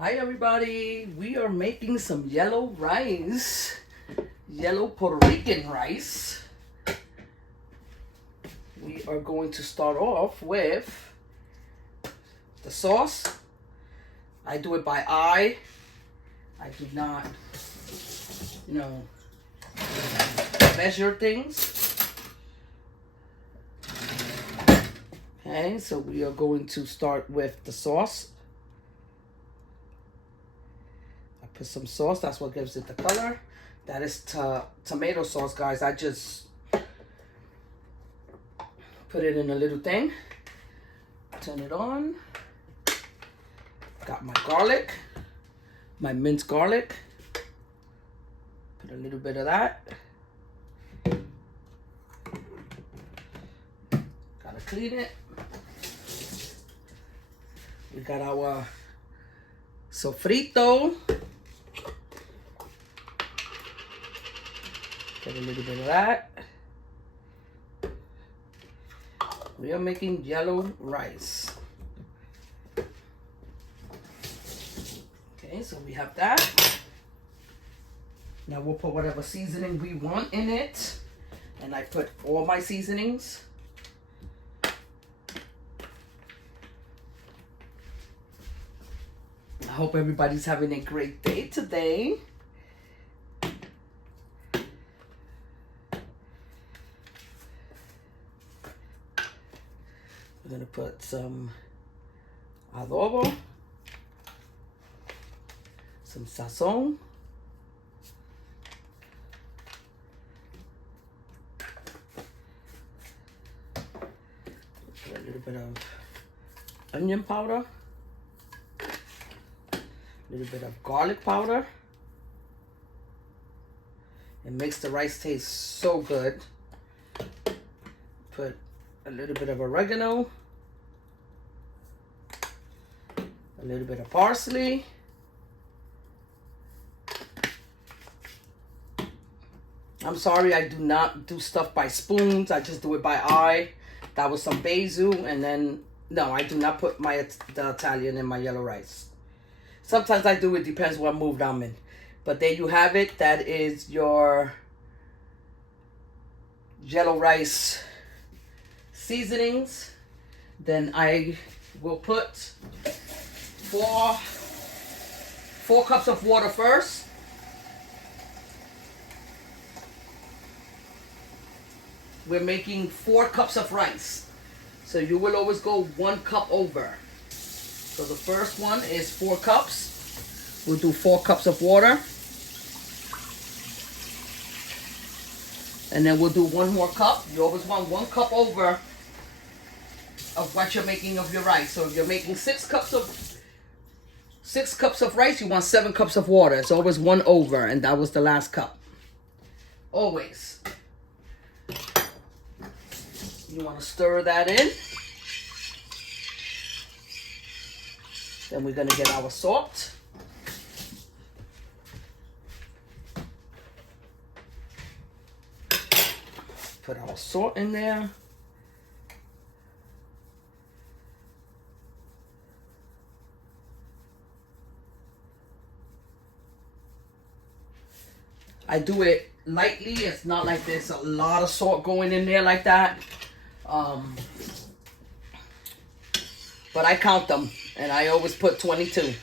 Hi everybody, we are making some yellow rice, yellow Puerto Rican rice. We are going to start off with the sauce. I do it by eye. I do not, measure things. Okay, so we are going to start with the sauce. Put some sauce, that's what gives it the color. That is tomato sauce, guys. I just put it in a little thing. Turn it on. Got my garlic, my minced garlic. Put a little bit of that. Gotta clean it. We got our sofrito. Get a little bit of that. We are making yellow rice. Okay, so we have that. Now we'll put whatever seasoning we want in it. And I put all my seasonings. I hope everybody's having a great day today. We're gonna put some adobo, some sazon, put a little bit of onion powder, a little bit of garlic powder. It makes the rice taste so good. Put a little bit of oregano, a little bit of parsley, I'm sorry, I do not do stuff by spoons. I just do it by eye. That was some basil, and then no, I do not put the Italian in my yellow rice. Sometimes I do. It depends what mood I'm in. But there you have it. That is your yellow rice seasonings. Then I will put four cups of water first. We're making 4 cups of rice, so you will always go 1 cup over. So the first one is 4 cups. We'll do 4 cups of water, and then we'll do 1 more cup. You always want 1 cup over of what you're making of your rice. So if you're making 6 cups of rice, you want 7 cups of water. It's always 1 over, and that was the last cup. Always. You want to stir that in. Then we're going to get our salt. Put our salt in there. I do it lightly. It's not like there's a lot of salt going in there like that. But I count them, and I always put 22.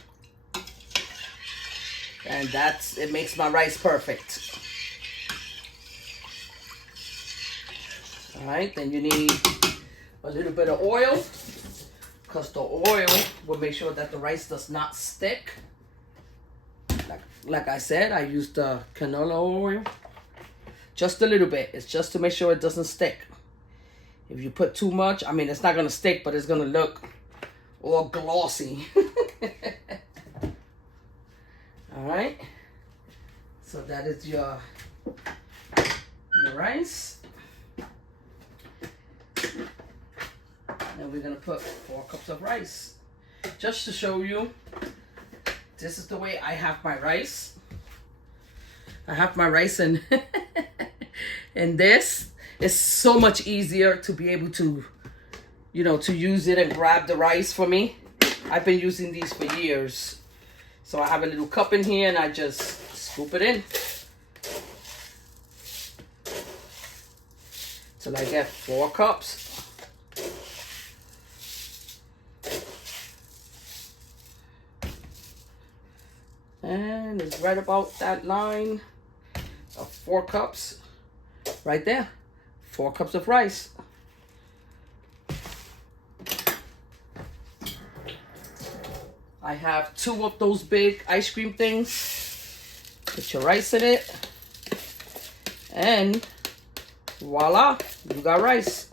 And it makes my rice perfect. All right, then you need a little bit of oil, because the oil will make sure that the rice does not stick. Like I said, I used the canola oil. Just a little bit. It's just to make sure it doesn't stick. If you put too much, I mean, it's not going to stick, but it's going to look all glossy. All right. So that is your rice. And we're going to put 4 cups of rice. Just to show you, this is the way I have my rice. I have my rice in, in this. It's so much easier to be able to, to use it and grab the rice for me. I've been using these for years. So I have a little cup in here and I just scoop it in. Till I get 4 cups. And it's right about that line of 4 cups. Right there. 4 cups of rice. I have 2 of those big ice cream things. Put your rice in it. And voila, you got rice.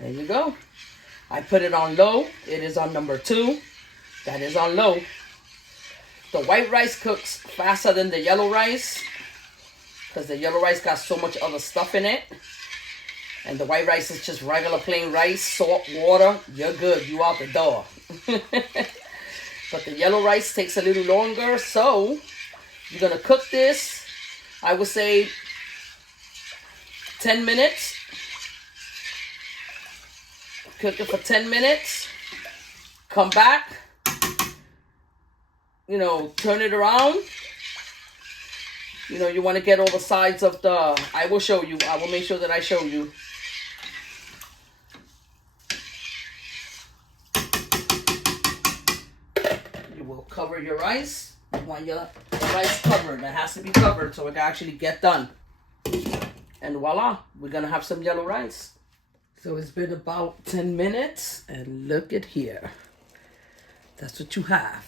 There you go. I put it on low. It is on number 2. That is on low. The white rice cooks faster than the yellow rice because the yellow rice got so much other stuff in it. And the white rice is just regular plain rice, salt, water. You're good. You out the door. But the yellow rice takes a little longer. So you're going to cook this, I would say, 10 minutes. Cook it for 10 minutes. Come back. You know, turn it around. You know, you want to get all the sides of the... I will show you. I will make sure that I show you. You will cover your rice. You want your rice covered. It has to be covered so it can actually get done. And voila, we're going to have some yellow rice. So it's been about 10 minutes, and look at here. That's what you have.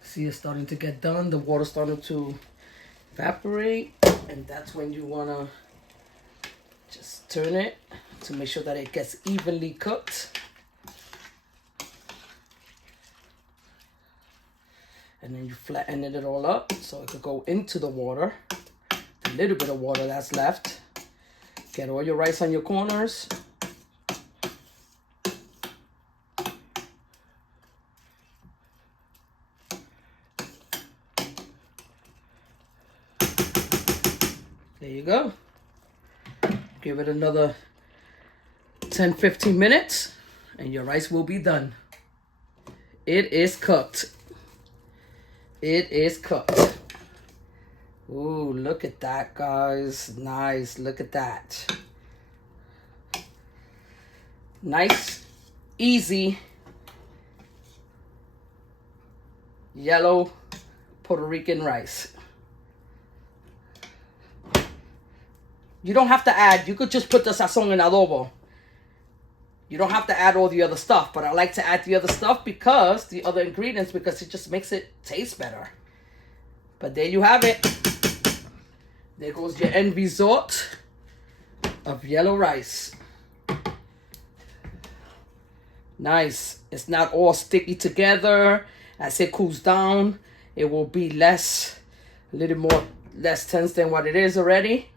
See, it's starting to get done. The water's starting to evaporate, and that's when you want to just turn it to make sure that it gets evenly cooked. And then you flatten it all up so it could go into the water. The little bit of water that's left. Get all your rice on your corners. There you go. Give it another 10-15 minutes and your rice will be done. It is cooked. It is cooked. Ooh, look at that, guys. Nice. Look at that. Nice, easy, yellow Puerto Rican rice. You don't have to add. You could just put the Sazon in Adobo. You don't have to add all the other stuff. But I like to add the other stuff because the other ingredients, because it just makes it taste better. But there you have it. There goes your end result of yellow rice. Nice. It's not all sticky together. As it cools down, it will be a little more less tense than what it is already.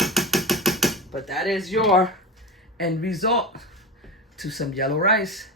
But that is your end result to some yellow rice.